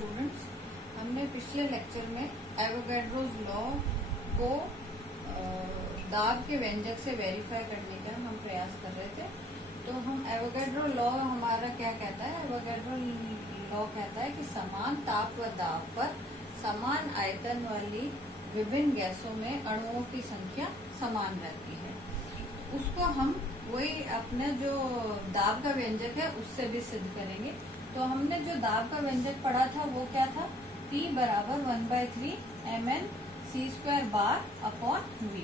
Students, हमने पिछले lecture में एवोगैड्रोस लॉ को दाब के व्यंजक से वेरीफाई करने का हम प्रयास कर रहे थे। तो हम एवोगैड्रो लॉ हमारा क्या कहता है? एवोगैड्रो लॉ कहता है कि समान ताप व दाब पर समान आयतन वाली विभिन्न गैसों में अणुओं की संख्या समान रहती है। उसको हम वही अपने जो दाब का व्यंजक है उससे भी सिद्ध करेंगे। तो हमने जो दाब का व्यंजक पढ़ा था वो क्या था? P बराबर 1/3 mn c² bar upon V।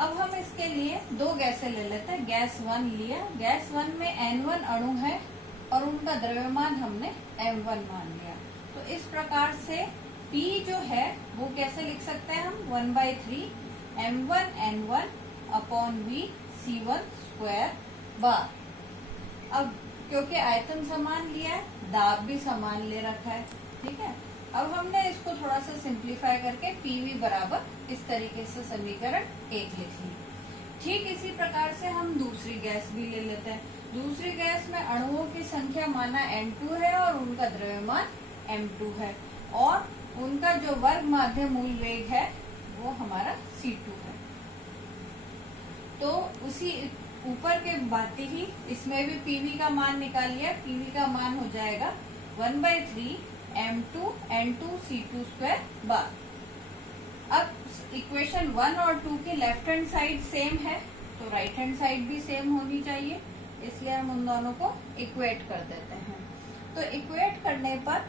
अब हम इसके लिए दो गैसें ले लेते हैं। गैस 1 लिया, गैस 1 में N1 अणु है और उनका द्रव्यमान हमने M1 मान लिया। तो इस प्रकार से P जो है वो कैसे लिख सकते हैं हम? 1/3 M1 N1 upon V C1² बार। अब क्योंकि आयतन समान लिया है, दाब भी समान ले रखा है, ठीक है। अब हमने इसको थोड़ा सा सिंप्लीफाई करके PV बराबर इस तरीके से समीकरण 1 लिख ली। ठीक इसी प्रकार से हम दूसरी गैस भी ले लेते हैं। दूसरी गैस में अणुओं की संख्या माना N2 है और उनका द्रव्यमान M2 है और उनका जो वर्ग माध्य मूल वेग है वो हमारा C2 है। तो उसी ऊपर के बाती ही इसमें भी PV का मान निकाल लिया। PV का मान हो जाएगा 1/3 M2 N2 C2² बार। अब इक्वेशन 1 और 2 की लेफ्ट हैंड साइड सेम है तो राइट हैंड साइड भी सेम होनी चाहिए, इसलिए हम उन दोनों को इक्वेट कर देते हैं। तो इक्वेट करने पर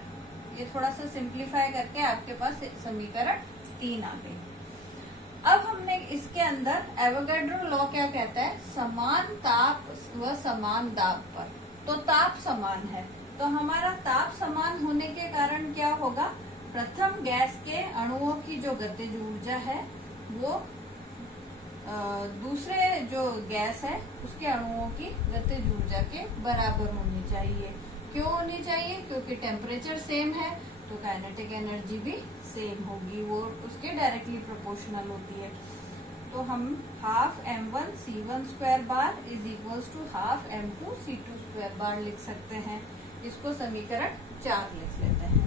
ये थोड़ा सा सिंप्लीफाई करके आपके पास समीकरण 3 आ गई। अब हमने इसके अंदर एवोगैड्रो लॉ क्या कहता है? समान ताप व समान दाब पर। तो ताप समान है, तो हमारा ताप समान होने के कारण क्या होगा? प्रथम गैस के अणुओं की जो गतिज ऊर्जा है वो दूसरे जो गैस है उसके अणुओं की गतिज ऊर्जा के बराबर होनी चाहिए। क्यों होनी चाहिए? क्योंकि टेम्परेचर सेम है तो काइनेटिक एनर्जी भी सेम होगी, वो उसके डायरेक्टली प्रोपोर्शनल होती है। तो हम half M1 C1² bar is equals to half M2 C2² bar लिख सकते हैं। इसको समीकरण 4 लिख लेते हैं।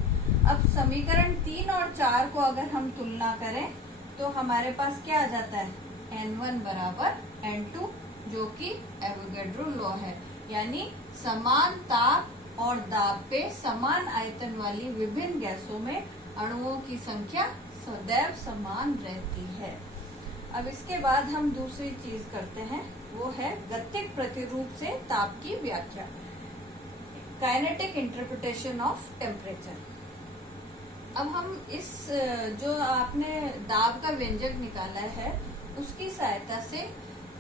अब समीकरण 3 और 4 को अगर हम तुलना करें तो हमारे पास क्या आ जाता है? N1 बराबर N2 जो कि एवोगैड्रो लॉ है, यानी समान ताप और दाब पे समान आयतन वाली विभिन्न गैसों में अणुओं की संख्या सदैव समान रहती है। अब इसके बाद हम दूसरी चीज करते हैं, वो है गतिक प्रतिरूप से ताप की व्याख्या, काइनेटिक इंटरप्रिटेशन ऑफ टेम्परेचर। अब हम इस जो आपने दाब का व्यंजक निकाला है उसकी सहायता से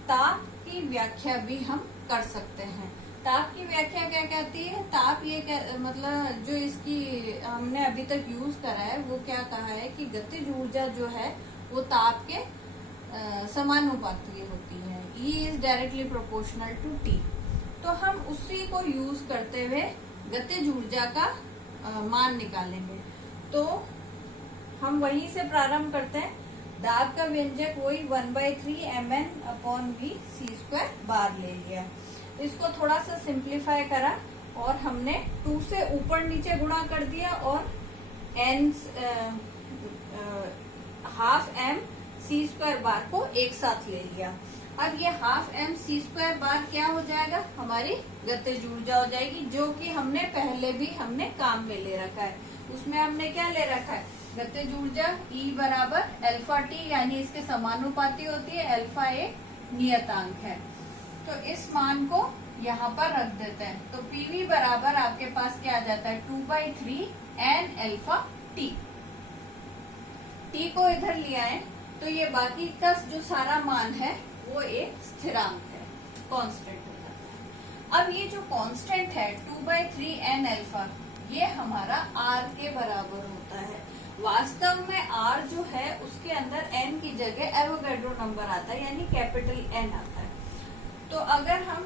ताप की व्याख्या भी हम कर सकते हैं। ताप की व्याख्या क्या कहती है? ताप ये मतलब जो इसकी हमने अभी तक यूज करा है वो क्या कहा है कि गतिज ऊर्जा जो है वो ताप के समानुपाती होती है। E is directly proportional to T। तो हम उसी को यूज करते हुए गतिज ऊर्जा का मान निकालेंगे। तो हम वहीं से प्रारंभ करते हैं। दाब का व्यंजक वही 1/3 mn अपॉन V C² बार ले लिया। इसको थोड़ा सा सिंप्लीफाई करा और हमने 2 से ऊपर नीचे गुणा कर दिया और n हाफ M C² बार को एक साथ ले लिया। अब ये हाफ M C² बार क्या हो जाएगा? हमारी गतिज ऊर्जा हो जाएगी, जो कि हमने पहले भी काम में ले रखा है। उसमें हमने क्या ले रखा है? गतिज ऊर्जा E बराबर अल्फा T, यानी इसके समानुपाती होती है। अल्फा एक नियतांक है, तो इस मान को यहाँ पर रख देते हैं। तो PV बराबर आपके पास क्या आ जाता है? 2/3 n अल्फा T। T को इधर लिया है तो ये बाकी का जो सारा मान है वो एक स्थिरांक है, कांस्टेंट हो जाता है। अब ये जो कांस्टेंट है 2/3 n अल्फा, ये हमारा R के बराबर होता है। वास्तव में R जो है उसके अंदर n की जगह एवोगैड्रो नंबर आता है, यानी कैपिटल N आता है। तो अगर हम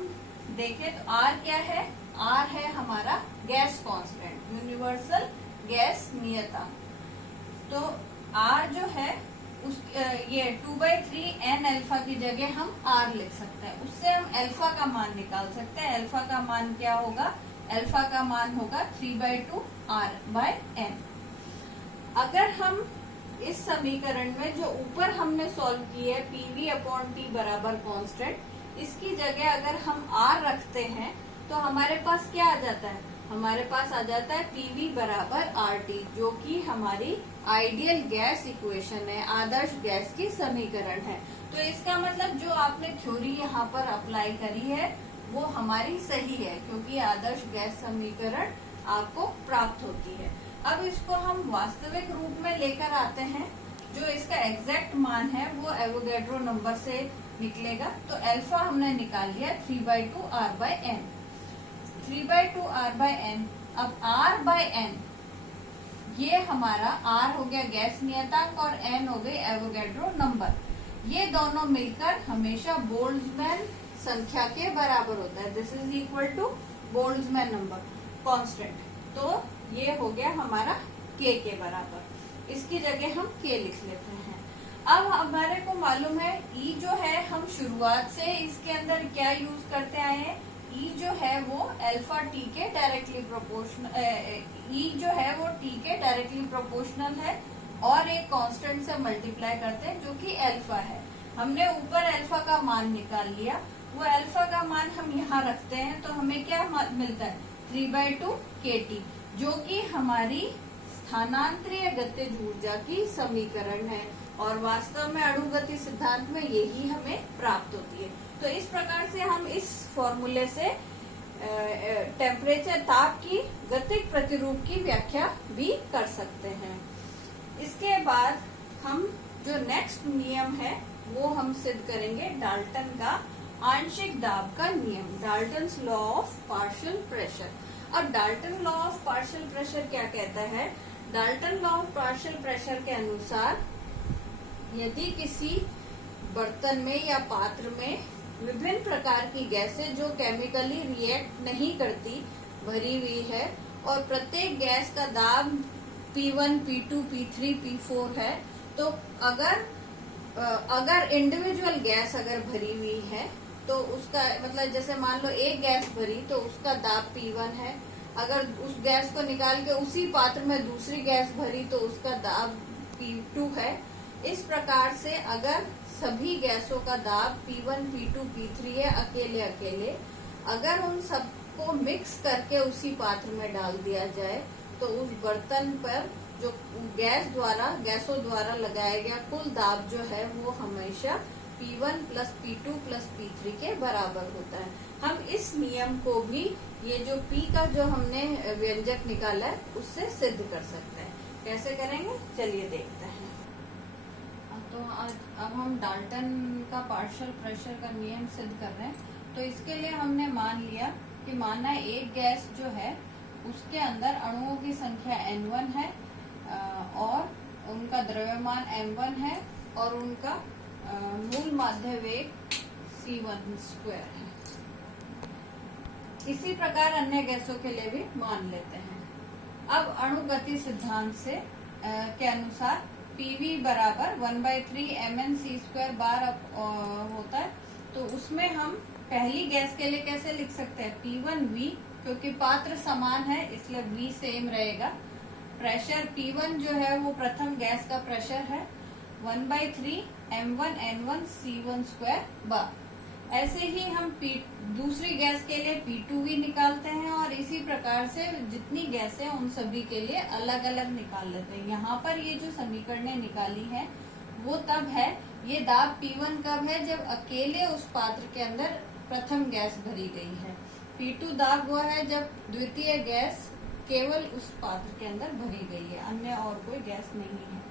देखें तो R क्या है? R है हमारा गैस कांस्टेंट, यूनिवर्सल गैस नियतांक। तो R जो है उस ये 2/3 n अल्फा की जगह हम R लिख सकते हैं। उससे हम अल्फा का मान निकाल सकते हैं। अल्फा का मान क्या होगा? अल्फा का मान होगा 3/2 R/n। अगर हम इस समीकरण में जो ऊपर हमने सॉल्व की है PV/T बराबर कांस्टेंट, इसकी जगह अगर हम R रखते हैं तो हमारे पास क्या आ जाता है, हमारे पास आ जाता है PV बराबर RT, जो कि हमारी आइडियल गैस इक्वेशन है, आदर्श गैस की समीकरण है। तो इसका मतलब जो आपने थ्योरी यहाँ पर अप्लाई करी है वो हमारी सही है, क्योंकि आदर्श गैस समीकरण आपको प्राप्त होती है। अब इसको हम वास्तविक रूप में लेकर आते हैं, जो इसका एग्जैक्ट मान है वो एवोगैड्रो नंबर से निकलेगा। तो अल्फा हमने निकाल लिया 3/2 R/n, 3/2 R/n। अब R/n ये हमारा R हो गया गैस नियतांक और n हो गई एवोगैड्रो नंबर। ये दोनों मिलकर हमेशा बोल्ट्जमैन संख्या के बराबर होता है। This is equal to Boltzmann number constant. तो ये हो गया हमारा k के बराबर। इसकी जगह हम k लिख लेते हैं। अब हमारे को मालूम है E जो है, हम शुरुआत से इसके अंदर क्या यूज करते आए हैं, E जो है वो अल्फा T के डायरेक्टली प्रोपोर्शनल, E जो है वो T के डायरेक्टली प्रोपोर्शनल है और एक कांस्टेंट से मल्टीप्लाई करते हैं जो कि अल्फा है। हमने ऊपर अल्फा का मान निकाल लिया, वो अल्फा का मान हम यहाँ रखते हैं तो हमें क्या मिलता है 3/2 kT, जो कि हमारी स्थानांतरीय गतिज ऊर्जा की समीकरण है और वास्तव में अणुगति सिद्धांत में यही हमें प्राप्त होती है। तो इस प्रकार से हम इस फॉर्मूले से टेम्परेचर ताप की गतिज प्रतिरूप की व्याख्या भी कर सकते हैं। इसके बाद हम जो नेक्स्ट नियम है वो हम सिद्ध करेंगे डाल्टन का आंशिक दाब का नियम, Dalton's law of partial pressure. अब Dalton law of partial pressure क्या कहता है, Dalton law of partial pressure के अनुसार यदि किसी बर्तन में या पात्र में विभिन्न प्रकार की गैसें जो केमिकली रिएक्ट नहीं करती भरी हुई है और प्रत्येक गैस का दाब P1, P2, P3, P4 है, तो अगर इंडिविजुअल गैस अगर भरी हुई है तो उसका मतलब जैसे मान लो एक गैस भरी तो उसका दाब P1 है, अगर उस गैस को निकाल के उसी पात्र में दूसरी गैस भरी तो उसका दाब P2 है। इस प्रकार से अगर सभी गैसों का दाब P1, P2, P3 है अकेले अकेले, अगर उन सबको मिक्स करके उसी पात्र में डाल दिया जाए तो उस बर्तन पर जो गैसों द्वारा लगाया गया कुल दाब जो है वो हमेशा P1 plus P2 plus P3 के बराबर होता है। हम इस नियम को भी ये जो P का जो हमने व्यंजक निकाला है उससे सिद्ध कर सकते हैं। कैसे करेंगे चलिए देखते हैं। तो अब हम डाल्टन का पार्शियल प्रेशर का नियम सिद्ध कर रहे हैं। तो इसके लिए हमने मान लिया कि माना एक गैस जो है उसके अंदर अणुओं की संख्या N1 है और उनका द्रव्यमान M1 है और उनका मूल माध्य वेग C12 है। इसी प्रकार अन्य गैसों के लिए भी मान लेते हैं। अब अणुगति सिद्धांत से के अनुसार PV बराबर 1/3 mnc² बार होता है। तो उसमें हम पहली गैस के लिए कैसे लिख सकते हैं, P1V, क्योंकि पात्र समान है इसलिए V सेम रहेगा। प्रेशर P1 जो है वो प्रथम गैस का प्रेशर है, 1/3 m1n1 c12 बार। ऐसे ही हम दूसरी गैस के लिए P2V निकालते हैं और इसी प्रकार से जितनी गैसें उन सभी के लिए अलग अलग निकाल लेते हैं। यहाँ पर ये जो समीकरणें निकाली हैं वो तब है, ये दाब P1 कब है, जब अकेले उस पात्र के अंदर प्रथम गैस भरी गई है। P2 दाब वो है जब द्वितीय गैस केवल उस पात्र के अंदर भरी गई है, अन्य और कोई गैस नहीं है।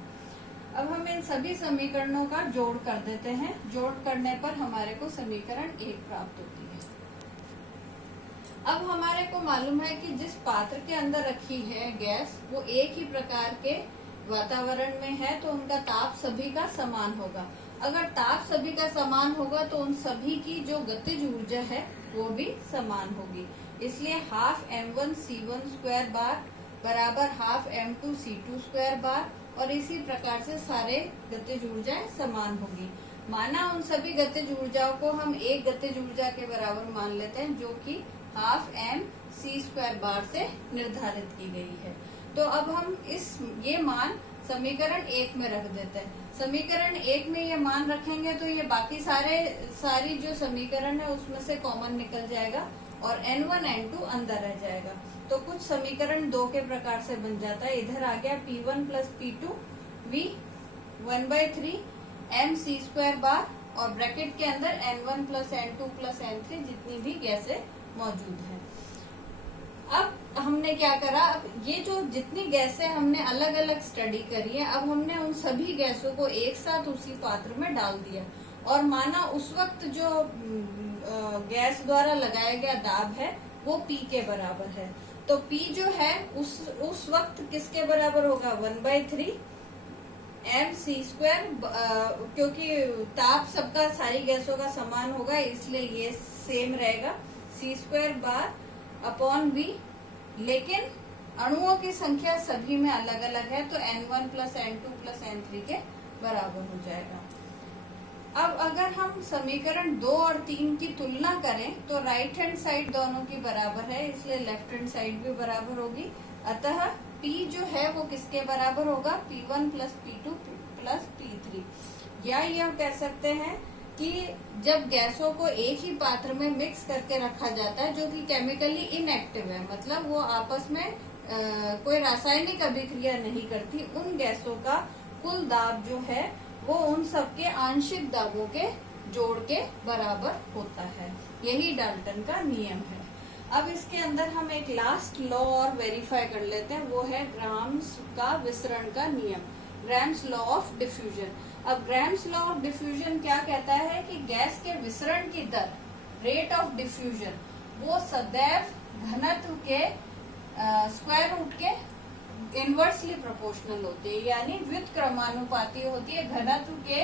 अब हम इन सभी समीकरणों का जोड़ कर देते हैं। जोड़ करने पर हमारे को समीकरण 1 प्राप्त होती है। अब हमारे को मालूम है कि जिस पात्र के अंदर रखी है गैस वो एक ही प्रकार के वातावरण में है तो उनका ताप सभी का समान होगा। अगर ताप सभी का समान होगा तो उन सभी की जो गतिज ऊर्जा है वो भी समान होगी। इसलिए हाफ m1 c12 बार बराबर हाफ m2 c22 बार और इसी प्रकार से सारे गतिज ऊर्जाएं समान होगी। माना उन सभी गतिज ऊर्जाओं को हम एक गतिज ऊर्जा के बराबर मान लेते हैं जो कि 12mc² बार से निर्धारित की गई है। तो अब हम ये मान समीकरण 1 में रख देते हैं। समीकरण 1 में ये मान रखेंगे तो ये बाकी सारी जो समीकरण है उसमें से कॉमन निकल जाएगा और n1 n2 अंदर रह जाएगा। तो कुछ समीकरण 2 के प्रकार से बन जाता है। इधर आ गया P1 plus P2 V 1/3 mc² बार और ब्रैकेट के अंदर n1 plus n2 plus n3 जितनी भी गैसें मौजूद है। अब हमने क्या करा, अब ये जो जितनी गैसें हमने अलग अलग स्टडी करी है, अब हमने उन सभी गैसों को एक साथ उसी पात्र में डाल दिया और माना उस वक्त जो गैस द्वारा लगाया गया दाब है वो P के बराबर है। तो P जो है उस वक्त किसके बराबर होगा, 1/3 mc², क्योंकि ताप सबका सारी गैसों का समान होगा इसलिए ये सेम रहेगा, c² बार अपॉन V। लेकिन अणुओं की संख्या सभी में अलग अलग है तो n1 plus n2 plus n3 के बराबर हो जाएगा। अब अगर हम समीकरण 2 और 3 की तुलना करें तो राइट हैंड साइड दोनों की बराबर है इसलिए लेफ्ट हैंड साइड भी बराबर होगी। अतः P जो है वो किसके बराबर होगा, P1 plus P2 plus P3। या यह कह सकते हैं कि जब गैसों को एक ही पात्र में मिक्स करके रखा जाता है जो कि केमिकली इनएक्टिव है, मतलब वो आपस में कोई रासायनिक अभिक्रिया नहीं करती, उन गैसों का कुल दाब जो है वो उन सबके आंशिक दाबों के जोड़ के बराबर होता है। यही डाल्टन का नियम है। अब इसके अंदर हम एक लास्ट लॉ और वेरीफाई कर लेते हैं, वो है ग्राम्स का विसरण का नियम, ग्राम्स लॉ ऑफ डिफ्यूजन। अब ग्राम्स लॉ ऑफ डिफ्यूजन क्या कहता है कि गैस के विसरण की दर, रेट ऑफ डिफ्यूजन, वो सदैव घनत्व के स्क्वायर रूट के इनवर्सली प्रोपोर्शनल होती है, यानी व्युत्क्रमानुपाती होती है, घनत्व के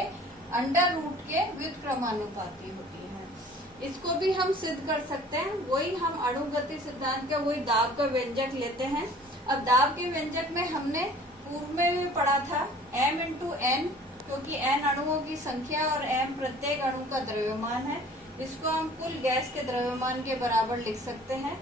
अंडर रूट के व्युत्क्रमानुपाती होती है। इसको भी हम सिद्ध कर सकते हैं, वही हम अणुगति सिद्धांत का वही दाब का व्यंजक लेते हैं। अब दाब के व्यंजक में हमने पूर्व में भी पढ़ा था m इंटू n, क्योंकि n अणुओं की संख्या और m प्रत्येक अणु का द्रव्यमान है, इसको हम कुल गैस के द्रव्यमान के बराबर लिख सकते हैं।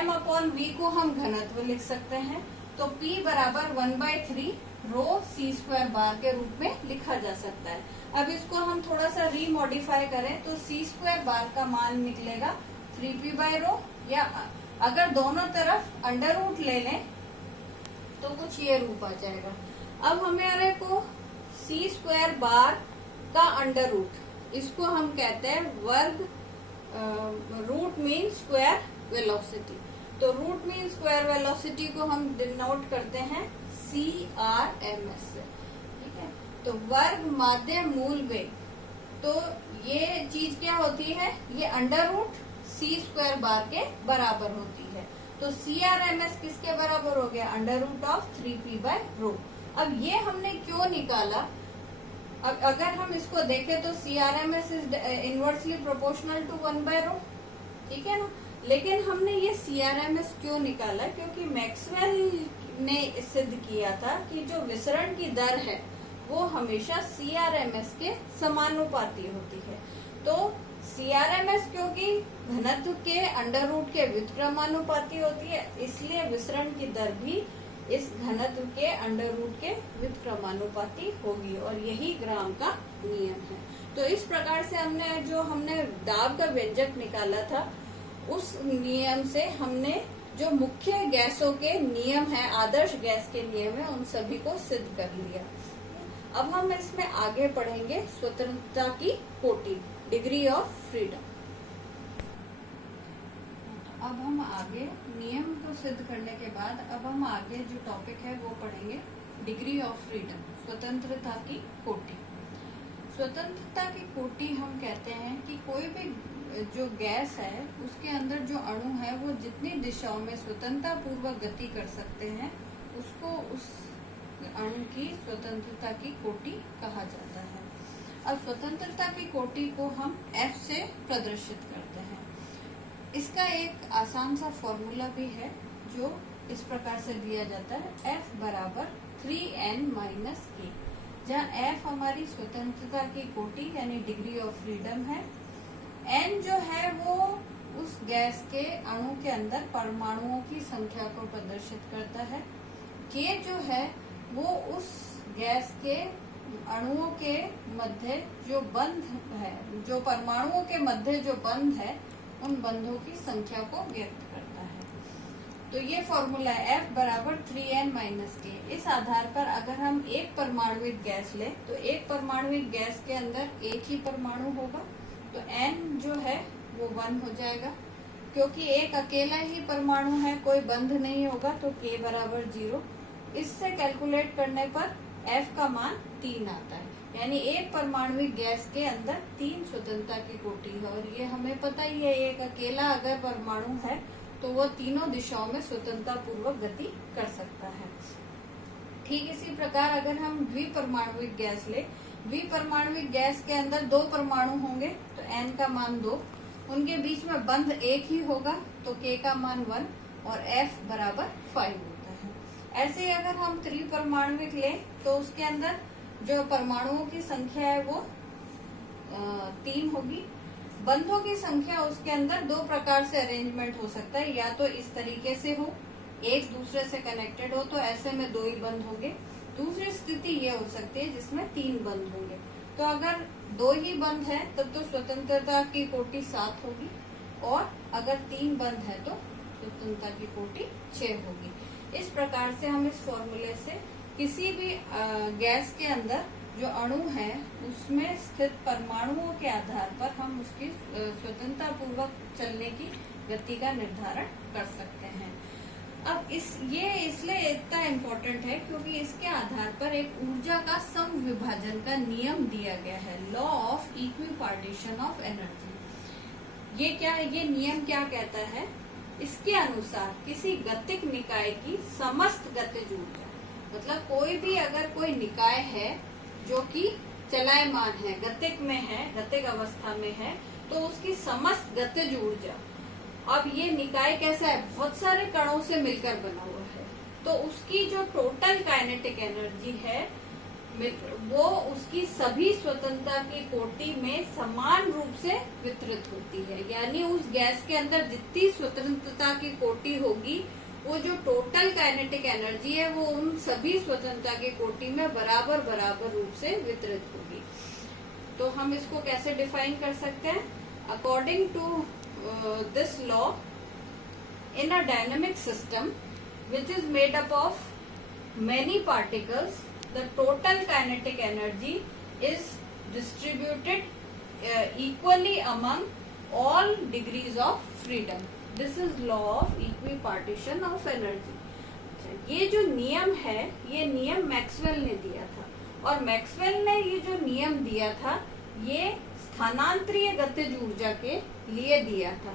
m अपॉन v को हम घनत्व लिख सकते हैं, तो P बराबर 1/3 रो c² बार के रूप में लिखा जा सकता है। अब इसको हम थोड़ा सा रीमॉडिफाई करें तो c² बार का मान निकलेगा 3p/रो, या अगर दोनों तरफ अंडर रूट ले लें तो कुछ ये रूप आ जाएगा। अब हमारे को c² बार का अंडर रूट, इसको हम कहते हैं वर्ग, रूट मीन स्क्वायर वेलोसिटी। तो रूट मीन स्क्वायर वेलोसिटी को हम डिनोट करते हैं CRMS से, ठीक है। तो वर्ग माध्य मूल वेग, तो ये चीज क्या होती है, ये अंडर रूट c² बार के बराबर होती है। तो CRMS किसके बराबर हो गया, अंडर रूट ऑफ 3p/रो। अब ये हमने क्यों निकाला, अगर हम इसको देखें तो CRMS is inversely proportional to 1/रो, ठीक है ना। लेकिन हमने ये CRMS क्यों निकाला, क्योंकि मैक्सवेल ने सिद्ध किया था कि जो विसरण की दर है वो हमेशा CRMS के समानुपाती होती है। तो CRMS क्योंकि घनत्व के अंडर रूट के व्युत्क्रमानुपाती होती है, इसलिए विसरण की दर भी इस घनत्व के अंडर रूट के व्युत्क्रमानुपाती होगी, और यही ग्राम का नियम है। तो इस प्रकार से हमने दाब का व्यंजक निकाला था, उस नियम से हमने जो मुख्य गैसों के नियम है, आदर्श गैस के नियम है, उन सभी को सिद्ध कर लिया। अब हम इसमें आगे पढ़ेंगे स्वतंत्रता की कोटि, डिग्री ऑफ फ्रीडम। अब हम आगे नियम को सिद्ध करने के बाद अब हम आगे जो टॉपिक है वो पढ़ेंगे डिग्री ऑफ फ्रीडम, स्वतंत्रता की कोटि। स्वतंत्रता की कोटि हम कहते हैं कि कोई भी जो गैस है उसके अंदर जो अणु है वो जितनी दिशाओं में स्वतंत्रता पूर्वक गति कर सकते हैं उसको उस अणु की स्वतंत्रता की कोटि कहा जाता है। अब स्वतंत्रता की कोटि को हम F से प्रदर्शित करते हैं। इसका एक आसान सा फॉर्मूला भी है जो इस प्रकार से दिया जाता है, F बराबर 3n माइनस k, जहाँ F हमारी स्वतंत्रता की कोटि यानी डिग्री ऑफ फ्रीडम है, n जो है वो उस गैस के अणु के अंदर परमाणुओं की संख्या को प्रदर्शित करता है। K जो है वो उस गैस के अणुओं के मध्य जो बंध है, जो परमाणुओं के मध्य जो बंध है, उन बंधों की संख्या को व्यक्त करता है। तो ये फॉर्मूला है F बराबर 3n-K। इस आधार पर अगर हम एक परमाणुविक गैस ले तो एक परमाणुविक गैस के अंदर एक ही परमाणु होगा, तो n जो है वो 1 हो जाएगा। क्योंकि एक अकेला ही परमाणु है, कोई बंध नहीं होगा, तो K बराबर 0। इससे कैलकुलेट करने पर F का मान 3 आता है। यानी एक परमाणुविक गैस के अंदर 3 स्वतंत्रता की कोटि है। और ये हमें पता ही है, एक अकेला अगर परमाणु है तो वो तीनों दिशाओं में स्वतंत्रता पूर्वक गति कर सकता है। ठीक इसी प्रकार अगर हम द्विपरमाणुविक गैस ले, द्विपरमाणुविक गैस के अंदर 2 परमाणु होंगे तो n का मान 2, उनके बीच में बंध एक ही होगा तो k का मान 1 और F बराबर 5 होता है। ऐसे ही अगर हम त्रिपरमाणुविक ले तो उसके अंदर जो परमाणुओं की संख्या है वो 3 होगी। बंधों की संख्या उसके अंदर 2 प्रकार से अरेंजमेंट हो सकता है, या तो इस तरीके से हो, एक दूसरे से कनेक्टेड हो तो ऐसे में 2 ही बंध होंगे। दूसरी स्थिति ये हो सकती है जिसमें 3 बंध होंगे। तो अगर 2 ही बंध है तब तो स्वतंत्रता की कोटि 7 होगी, और अगर 3 बंध है तो स्वतंत्रता की कोटि 6 होगी। इस प्रकार से हम इस फॉर्मूले से किसी भी गैस के अंदर जो अणु है उसमें स्थित परमाणुओं के आधार पर हम उसकी स्वतंत्रता पूर्वक चलने की गति का निर्धारण कर सकते हैं। अब ये इसलिए इतना इम्पोर्टेंट है क्योंकि इसके आधार पर एक ऊर्जा का समविभाजन का नियम दिया गया है, law of equipartition of energy. ये नियम क्या कहता है? इसके अनुसार किसी गतिक निकाय की समस्त गतिज ऊर्जा, मतलब कोई भी अगर कोई निकाय है जो कि चलायमान है, गतिक में है, गतिक अवस्था में है, तो उसकी समस्त गतिज ऊर्जा, अब ये निकाय कैसा है, बहुत सारे कणों से मिलकर बना हुआ है, तो उसकी जो टोटल काइनेटिक एनर्जी है वो उसकी सभी स्वतंत्रता की कोटि में समान रूप से वितरित होती है। यानी उस गैस के अंदर जितनी स्वतंत्रता की कोटि होगी वो जो टोटल काइनेटिक एनर्जी है वो उन सभी स्वतंत्रता की कोटि में बराबर बराबर रूप से वितरित होगी। तो हम इसको कैसे डिफाइन कर सकते हैं? According to this law, in a dynamic system which is made up of many particles, the total kinetic energy is distributed equally among all degrees of freedom. This is law of equipartition of energy. ये जो नियम है ये नियम Maxwell ने दिया था, और मैक्सवेल ने ये जो नियम दिया था ये स्थानांतरीय गतिज ऊर्जा के लिए दिया था,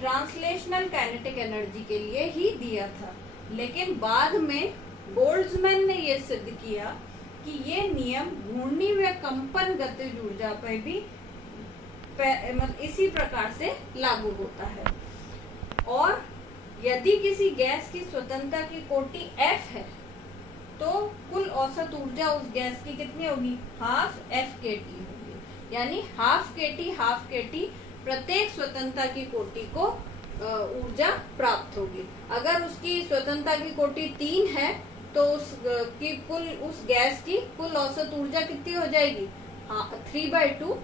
ट्रांसलेशनल काइनेटिक एनर्जी के लिए ही दिया था। लेकिन बाद में बोल्ट्जमैन ने ये सिद्ध किया कि ये नियम घूर्णी व कंपन गतिज ऊर्जा पर भी इसी प्रकार से लागू होता है। और यदि किसी गैस की स्वतंत्रता की कोटि F है तो कुल औसत ऊर्जा उस गैस की कितनी होगी? हाफ FkT होगी। यानी हाफ kT प्रत्येक स्वतंत्रता की कोटि को ऊर्जा प्राप्त होगी। अगर उसकी स्वतंत्रता की कोटि 3 है तो उस गैस की कुल औसत ऊर्जा कितनी हो जाएगी? 3/2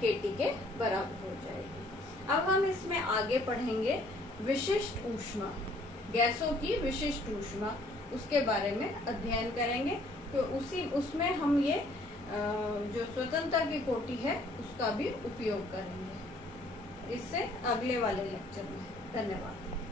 kT के बराबर हो जाएगी। अब हम इसमें आगे पढ़ेंगे विशिष्ट ऊष्मा, गैसों की विशिष्ट ऊष्मा, उसके बारे में अध्ययन करेंगे। तो उसमें हम ये जो स्वतंत्रता की कोटि है उसका भी उपयोग करेंगे। इससे अगले वाले लेक्चर में। धन्यवाद।